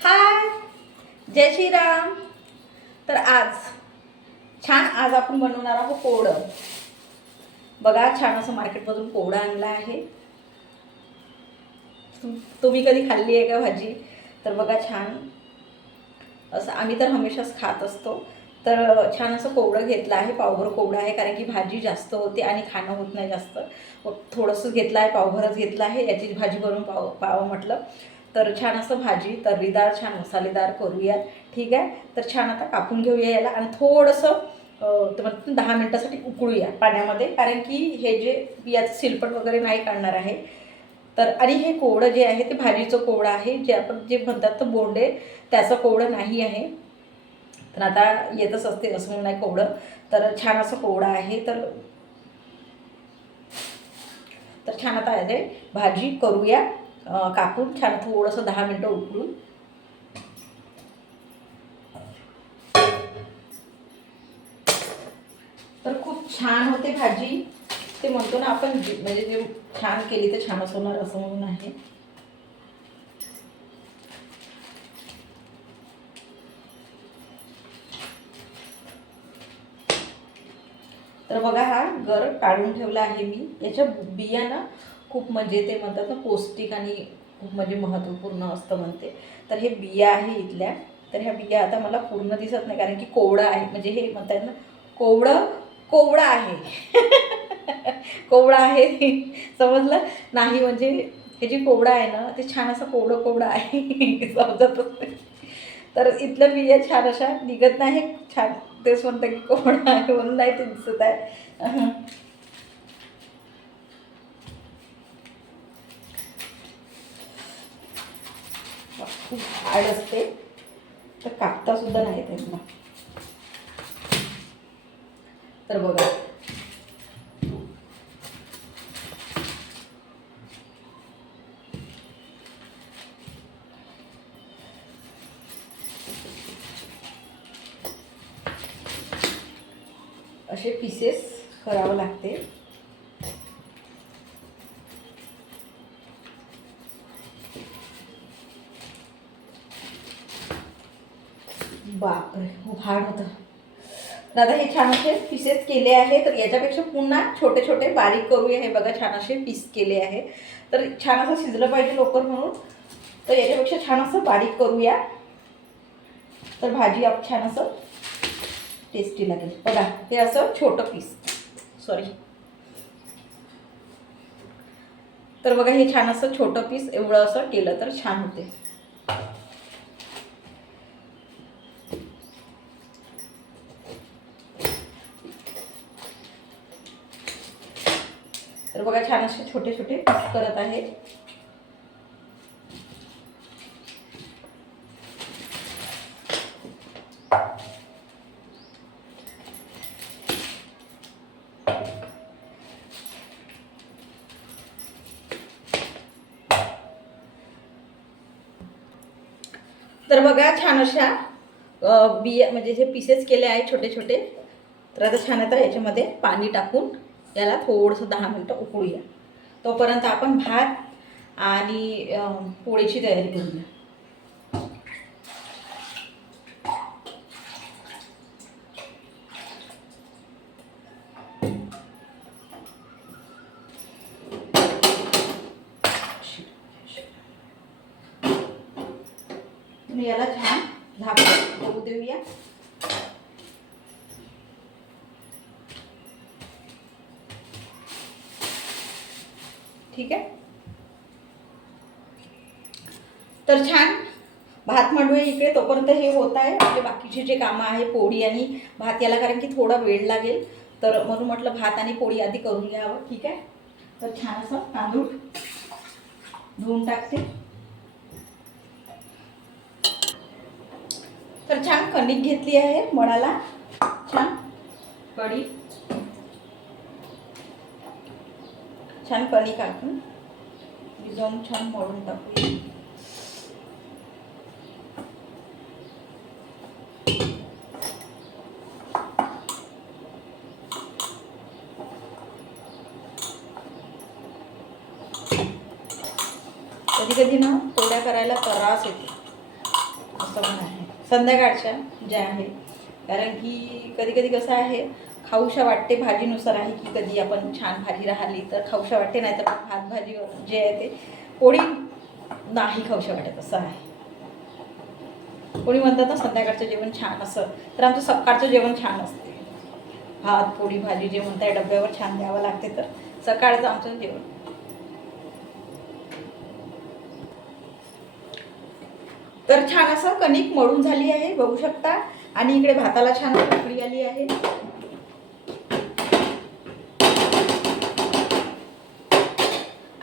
हाय, जय श्रीराम. तर आज आपण बनवणार आहोत कोवडं. बघा, छान असं मार्केटमधून कोवडं आणलं आहे. तुम्ही कधी खाल्ली आहे का भाजी? तर बघा, छान असं आम्ही तर हमेशाच खात असतो. तर छान असं कोवडं घेतलं आहे, पावभर कोवडं आहे, कारण की भाजी जास्त होते आणि खाणं होत नाही जास्त. थोडंसं घेतलं आहे, पावभरच घेतलं आहे. याची भाजी बनवून पावं म्हटलं. तर छान असं भाजी तर्रीदार, छान मसालेदार करूया. ठीक आहे. तर छान आता कापून घेऊया याला आणि थोडंसं तर 10 मिनटासाठी उकळूया पाण्यामध्ये, कारण की हे जे बियाचं सिलपट वगैरे नाही काढणार आहे. तर आणि हे कोवडं जे आहे ते भाजीचं कोवडं आहे, जे आपण जे म्हणतात तर बोंडे, त्याचं कोवडं नाही आहे. तर आता येतच असते असं म्हणून नाही कोवडं. तर छान असं कोवडं आहे. तर तर छान आता आहे भाजी करूया कापून, छान थोडंसं 10 मिनटं उकळून. तर खूप छान होते भाजी. ते म्हणतो ना आपण, म्हणजे जे छान केली तर छानच होणार असं म्हणून आहे. तर बघा, हा गर काढून ठेवला आहे मी. याच्या बिया ना खूप, म्हणजे ते म्हणतात ना पौष्टिक आणि खूप म्हणजे महत्त्वपूर्ण असतं म्हणते. तर हे बिया आहे इथल्या. तर ह्या बिया आता मला पूर्ण दिसत नाही, कारण की कोवडं आहे, म्हणजे हे म्हणतात ना कोवडं कोवडं आहे. कोवडं आहे. समजलं नाही? म्हणजे हे जे कोवडं आहे ना ते छान असं कोवडं कोवडं आहे. समजतच नाही. तर इथल्या बिया छान अशा निघत नाही छान. तेच म्हणतं की कोवडं आहे म्हणून नाही ते दिसत आहे. खूप हार्ड असते, तर कापता सुद्धा नाही त्यांना. तर बघा, असे पीसेस करावं लागते. बापरे, खूप हार्ड होतं. तर आता हे छान असे पीसेस केले आहे. तर याच्यापेक्षा पुन्हा छोटे छोटे बारीक करूया. हे बघा, छान असे पीस केले आहे. तर छान असं शिजलं पाहिजे लवकर म्हणून. तर याच्यापेक्षा छान असं बारीक करूया, तर भाजी छान असं टेस्टी लागेल. बघा, हे असं छोटं पीस, सॉरी. तर बघा, हे छान असं छोटं पीस एवढं असं केलं तर छान होते. तर बघा, छान असे छोटे छोटे पीस करत आहे. तर बघा, छान अशा बिया, म्हणजे जे पीसेस केले आहे छोटे छोटे. तर आता छान आता याच्यामध्ये पाणी टाकून याला थोडंसं 10 मिनटं उकळूया. तोपर्यंत आपण भात आणि पोळीची तयारी करूया. याला छान झाकून होऊ देऊया. ठीक आहे. तर छान भात मांडूया इकडे. तोपर्यंत हे होत आहे आपले बाकीचे जे कामं आहे, पोळी आणि भात याला, कारण की थोडा वेळ लागेल. तर म्हणून म्हटलं भात आणि पोळी आधी करून घ्यावं. ठीक आहे. तर छान असं तांदूळ धुवून टाकते. तर छान कणिक घेतली आहे मळाला. छान कढी, छान कणिक आपण भिजवून छान मळून टाकूया. कधी कधी ना पोळ्या करायला त्रास येते. असं पण आहे संध्याकाळच्या ज्या आहे. कारण की कधी कधी कसं आहे खाऊशा वाटते भाजीनुसार आहे की कधी आपण छान भाजी राहिली तर खाऊशा वाटते, नाही तर भात भाजी जे आहे ते पोळी नाही खाऊशा वाटत असं आहे. कोणी म्हणतात ना संध्याकाळचं जेवण छान असं, तर आमचं सकाळचं जेवण छान असते. भात पोळी भाजी जे म्हणताय डब्यावर छान द्यावं लागते, तर सकाळचं आमचं जेवण. तर छान असं कणिक मळून झाली आहे बघू शकता, आणि इकडे भाताला छान उकळी आली आहे.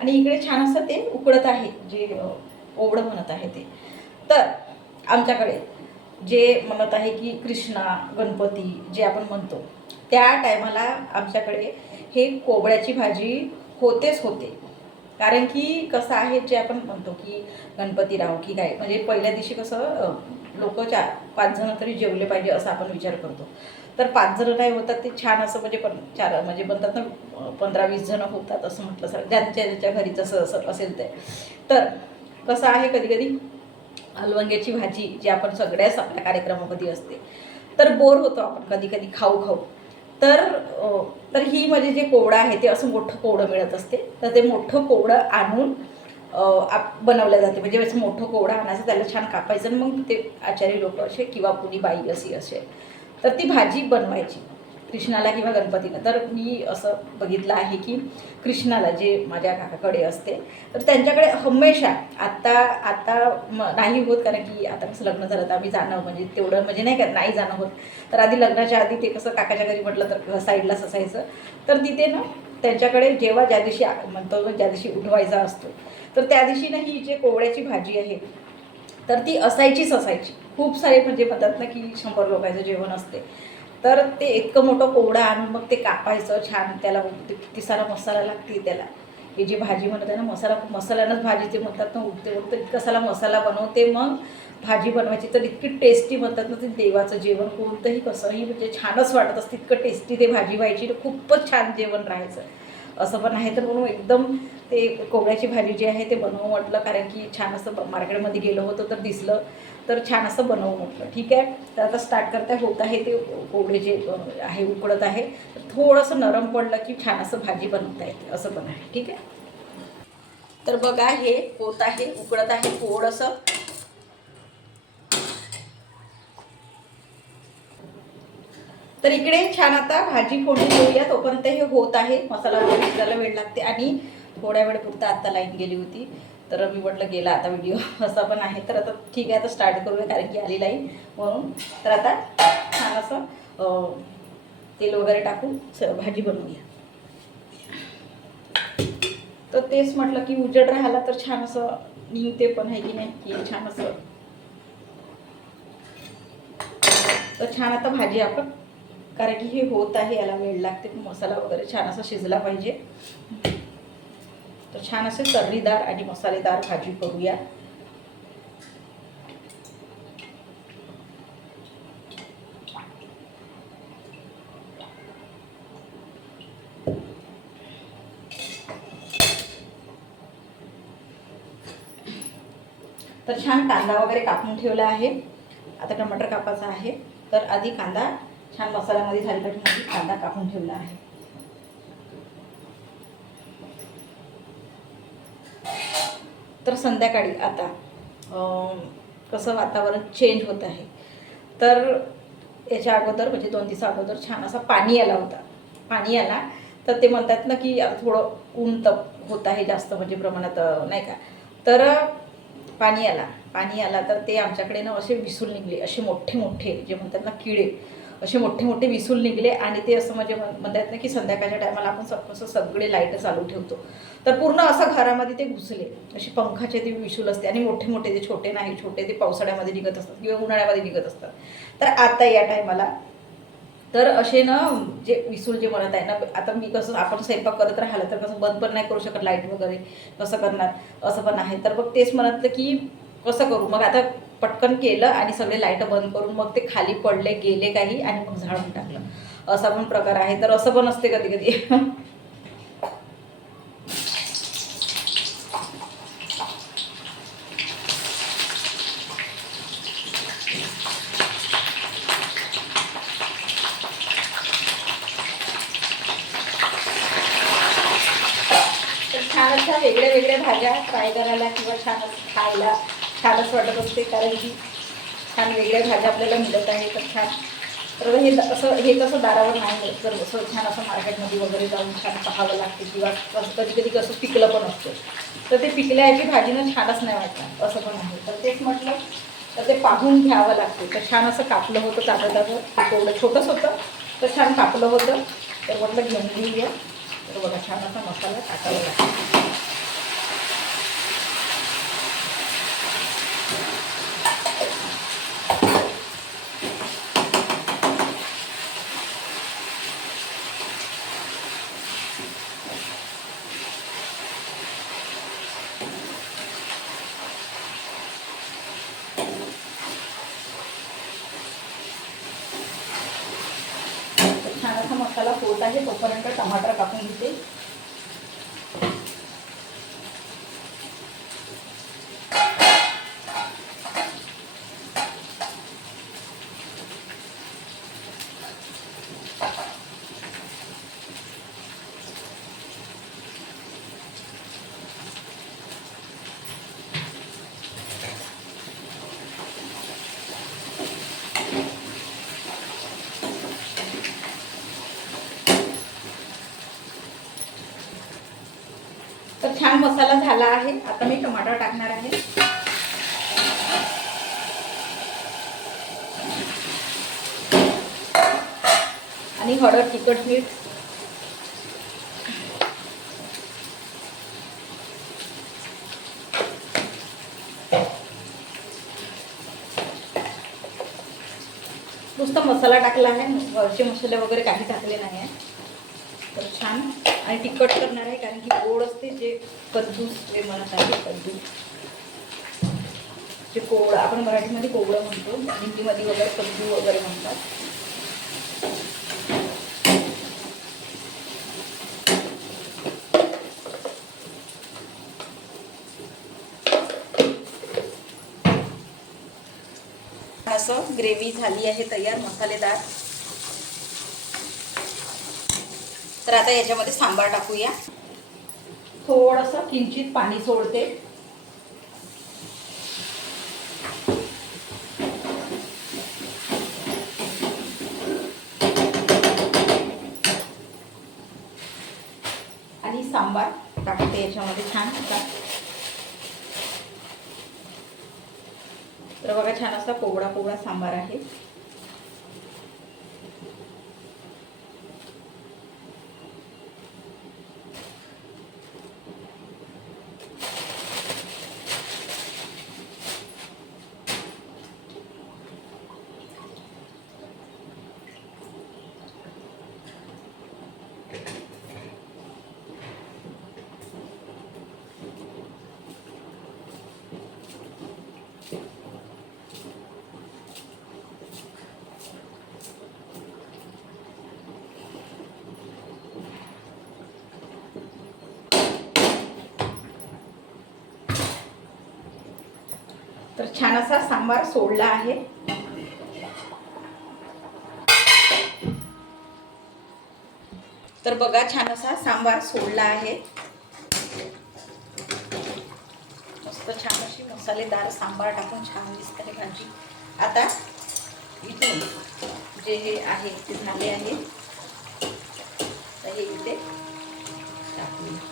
आणि इकडे छान असं ते उकळत आहे, जे ओवडं म्हणत आहे ते. तर आमच्याकडे जे म्हणत आहे की कृष्णा गणपती जे आपण म्हणतो त्या टायमाला आमच्याकडे हे कोबड्याची भाजी होतेच होते. कारण की कसं आहे जे आपण म्हणतो की गणपतीराव की काय, म्हणजे पहिल्या दिवशी कसं लोक 4-5 जण तरी जेवले पाहिजे असं आपण विचार करतो. तर 5 जण नाही होतात ते छान असं, म्हणजे चार म्हणजे म्हणतात ना 15-20 जण होतात असं म्हटलं सर, ज्यांच्या ज्याच्या घरी जसं असं असेल ते. तर कसं आहे कधी कधी हलवंग्याची भाजी जी आपण सगळ्याच आपल्या कार्यक्रमामध्ये असते, तर बोर होतो आपण कधी कधी खाऊ खाऊ. तर तर ही म्हणजे जे कोवडं आहे ते असं मोठं कोवडं मिळत असते, तर ते मोठं कोवडं आणून बनवलं जाते. म्हणजे असं मोठं कोवडं आणायचं, त्याला छान कापायचं आणि मग ते आचारी लोक असे किंवा कुणी बाई अशी असेल तर ती भाजी बनवायची कृष्णाला किंवा गणपतीला. तर मी असं बघितलं आहे की कृष्णाला जे माझ्या काकाकडे असते तर त्यांच्याकडे हमेशा आता आता नाही होत, कारण की आता कसं लग्न झालं तर आम्ही जाणं म्हणजे तेवढं म्हणजे नाही का नाही जाणं होत. तर आधी लग्नाच्या आधी ते कसं काकाच्या घरी म्हटलं तर साईडलाच असायचं. तर तिथे ना त्यांच्याकडे जेव्हा ज्या दिवशी म्हणतो ज्या दिवशी उठवायचा असतो तर त्या दिवशी ना ही जे कोवळ्याची भाजी आहे तर ती असायचीच असायची. खूप सारे म्हणजे म्हणतात ना की 100 लोकांचं जेवण असते, तर ते इतकं मोठं कोवडं आणून मग ते कापायचं छान, त्याला किती सारा मसाला लागते त्याला. ही जी भाजी म्हणत आहे ना मसाला, मसाल्यानंच भाजी ते म्हणतात ना उठते उठते इतका सारा मसाला बनवते मग भाजी बनवायची. तर इतकी टेस्टी म्हणतात ना ते देवाचं जेवण कोणतंही कसंही म्हणजे छानच वाटत असतं, इतकं टेस्टी ते भाजी व्हायची, तर खूपच छान जेवण राहायचं असं पण आहे. तर म्हणून एकदम ते कोवळ्याची भाजी जी आहे ते बनवू म्हटलं, कारण की छान असं मार्केटमध्ये गेलो होतो तर दिसलं, तर छान असं बनवू म्हटलं. ठीक आहे, तर आता स्टार्ट करता होत आहे ते कोवळे जे आहे उकळत आहे, तर थोडंसं नरम पडलं की छान असं भाजी बनवता येते असं पण आहे. ठीक आहे, तर बघा हे होत आहे उकळत आहे थोडंसं. तर इकडे छान आता भाजी फोडणी देऊया, तोपर्यंत हे होत आहे. मसाला वगैरे शिजायला वेळ लागते आणि थोड्या वेळपुरता आत्ता लाईन गेली होती, तर मी म्हटलं गेला आता व्हिडिओ असं पण आहे. तर आता ठीक आहे, आता स्टार्ट करूया कारण की आली लाईन म्हणून. तर आता छान असं तेल वगैरे टाकून भाजी बनवूया. तर तेच म्हटलं की उजेड राहिला तर छान असं निघते पण आहे की नाही की छान असं. तर छान आता भाजी आपण, कारण की हे होत आहे याला वेळ लागते, मसाला वगैरे छान असा शिजला पाहिजे. तर छान असे तर्रीदार आणि मसालेदार भाजी करूया. तर छान कांदा वगैरे कापून ठेवला आहे, आता टमाटर कापायचा आहे. तर आधी कांदा छान मसाल्यामध्ये झाल्यासाठी कांदा कापून ठेवला आहे. तर संध्याकाळी आता कसं वातावरण चेंज होत आहे, तर याच्या अगोदर म्हणजे 2 दिवसा अगोदर छान असा पाणी आला होता. पाणी आला तर ते म्हणतात ना की थोडं ऊन तप होत आहे जास्त म्हणजे प्रमाणात नाही का. तर पाणी आला तर ते आमच्याकडे ना असे विसूल निघले, असे मोठे मोठे जे म्हणतात ना किडे, असे मोठे मोठे विसूल निघले. आणि ते असं म्हणजे म्हणतात ना की संध्याकाळच्या टायमाला आपण कसं सगळे लाईट चालू ठेवतो, तर पूर्ण असं घरामध्ये ते घुसले. असे पंखाचे ते विसूल असते आणि मोठे मोठे, ते छोटे नाही, छोटे ते पावसाळ्यामध्ये निघत असतात किंवा उन्हाळ्यामध्ये निघत असतात. तर आता या टायमाला तर असे ना जे विसूल जे म्हणत आहे ना, आता मी कसं आपण स्वयंपाक करत राहिलं तर कसं बंद पण नाही करू शकत लाईट वगैरे, कसं करणार असं पण आहे. तर मग तेच म्हणतलं की कसं करू. मग आता पटकन केलं आणि सगळे लाईट बंद करून मग ते खाली पडले गेले काही आणि मग झाडून टाकलं, असा पण प्रकार आहे. तर असं पण असते कधी कधी. वेगळ्या वेगळ्या भाज्या ट्राय करायला किंवा छान खायला छानच वाटत असते, कारण की छान वेगळ्या भाज्या आपल्याला मिळत आहे तर छान. तर हे कसं दारावर नाही मिळत, तर असं छान असं मार्केटमध्ये वगैरे जाऊन छान पाहावं लागते, किंवा कधी कधी कसं पिकलं पण असतं, तर ते पिकल्याची भाजीनं छानच नाही वाटणार असं पण आहे. तर तेच म्हटलं तर ते पाहून घ्यावं लागते. तर छान असं कापलं होतं ताजं तेवढं छोटंच होतं, तर छान कापलं होतं, तर म्हटलं घेऊन घेऊया. तर बघा छान असा मसाला टाकावा लागतो. छान असा मसाला होत आहे तोपर्यंत टमाटर कापून घेते. तर छान मसाला झाला आहे. आता मी टमाटर टाकणार आहे. आणि हळद, तिखट, मीठ. नुसता मसाला टाकला आहे, वरचे मसाले वगैरे काही टाकले नाही आहे. तर छान आणि तिखट करणार आहे, कारण की गोड असते जे कद्दू जे म्हणत आहे, कद्दू जे कोवळं आपण मराठीमध्ये कोवळं म्हणतो, हिंदीमध्ये वगैरे कद्दू वगैरे म्हणतात. असं ग्रेव्ही झाली आहे तयार मसालेदार. तर आता याच्यामध्ये सांबार टाकूया. थोडंसं किंचित पाणी सोडते. आणि सांबार टाकते याच्यामध्ये छान असा. तर बघा छान असा कोवळा कोवळा सांबार आहे. तर छान असा सांबार सोडला आहे. तर बघा छान असा सांबार सोडला आहे. मस्त छान अशी मसालेदार सांबार टाकून छान दिसते भाजी. आता इथून जे हे आहे ते झाले आहे, तर हे इथे टाकूया.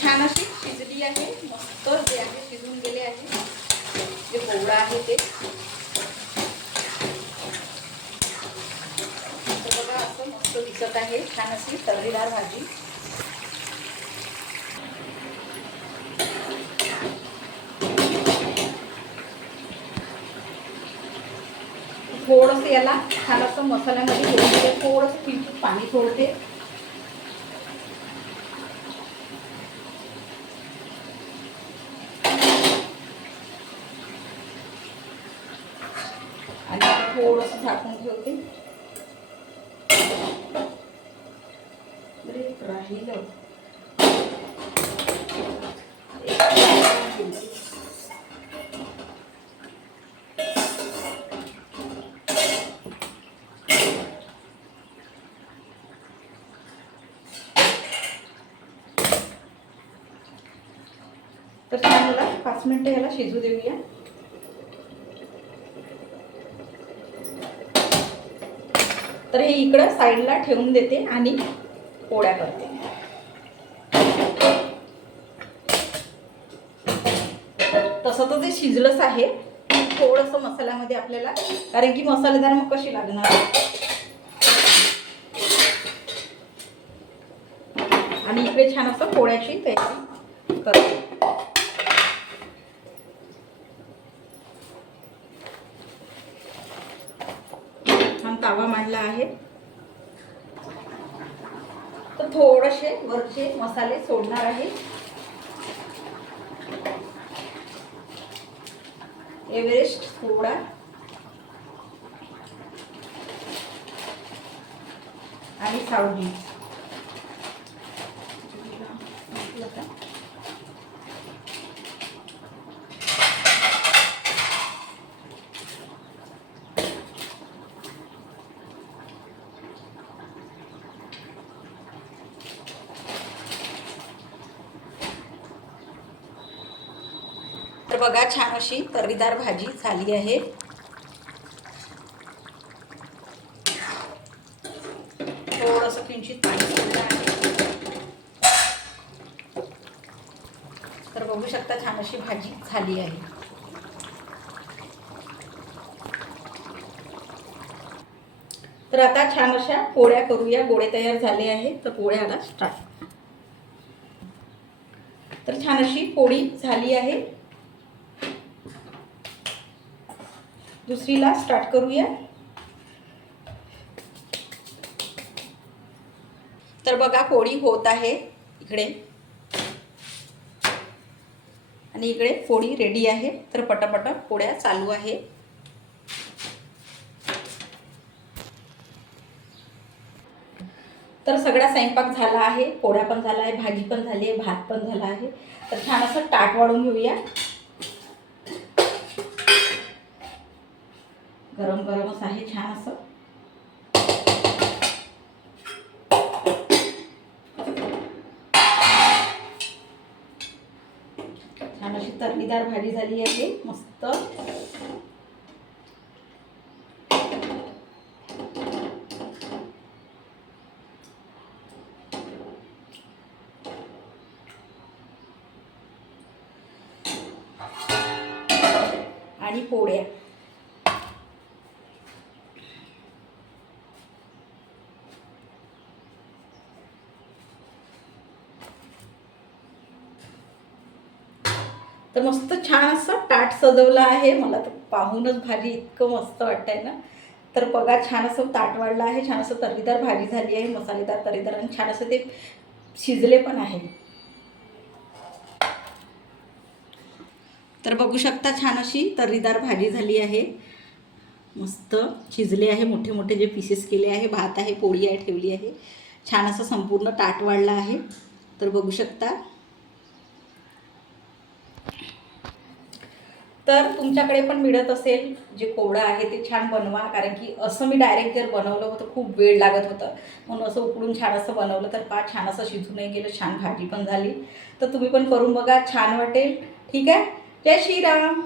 छान अशी शिजली आहे, मस्त जे आहे शिजून गेले आहे, जे कोवळं आहे ते. तर बघा असं मस्त दिसत आहे, छान अशी तर्रीदार भाजी. थोडंसं याला छान असं मसाल्यामध्ये थोडंसं किंचित पाणी सोडते. थोडंसं झाकून ठेवते. राहिलं तर छान 5 मिनिटं याला शिजू देऊया. तर हे इकडं साईडला ठेवून देते आणि पोळ्या करते. तसं तर ते शिजलंच आहे, थोडंसं मसाल्यामध्ये आपल्याला, कारण की मसालेदार मग कशी लागणार. आणि इकडे छान असं पोळ्याची तयारी करते. छान तावा मांडला आहे. तर थोडेसे वरचे मसाले सोडणार आहे. एव्हरेस्ट सोडा आणि सावजी. तर बघा छान अशी तर्रीदार भाजी झाली आहे. थोडंसं किंचित पाणी सोडलं आहे. तर बघू शकता छान अशी भाजी झाली आहे. तर आता छान अशा पोळ्या करूया. गोळे तयार झाले आहे तर पोळ्याला स्टार्ट. तर छान अशी पोळी झाली आहे. दुसरीला स्टार्ट करूया. तर बघा पोळी होत आहे इकडे, आणि इकडे पोळी रेडी आहे. तर पटापट पोळ्या चालू आहे. तर सगळा स्वयंपाक झाला आहे. पोळ्या पण झाला आहे, भाजी पण झाली आहे, भात पण झाला आहे. तर छान असं ताट वाढून घेऊया. गरम गरमच आहे छान असं. छान अशी तर्रीदार भाजी झाली आहे मस्त. आणि पोळ्या. तर मस्त छान असं ताट सजवलं आहे. मला तर पाहूनच भाजी इतकं मस्त वाटतंय ना. तर बघा छान असं ताट वाढलं आहे. छान असं तर्रीदार भाजी झाली आहे, मसालेदार तर्रीदार, आणि छान असं ते शिजले पण आहे. तर बघू शकता छान अशी तर्रीदार भाजी झाली आहे. मस्त शिजले आहे. मोठे मोठे जे पीसेस केले आहे. भात आहे, पोळी आहे ठेवली आहे. छान असं संपूर्ण ताट वाढलं आहे. तर बघू शकता. तर तुमच्याकडे पण मिळत असेल जे कोवडं आहे ते छान बनवा, कारण की असं मी डायरेक्ट जर बनवलं होतं खूप वेळ लागत होतं, म्हणून असं उकडून छान असं बनवलं तर छान असं शिजूनही गेलं, छान भाजी पण झाली. तर तुम्ही पण करून बघा, छान वाटेल. ठीक आहे. जय श्रीराम.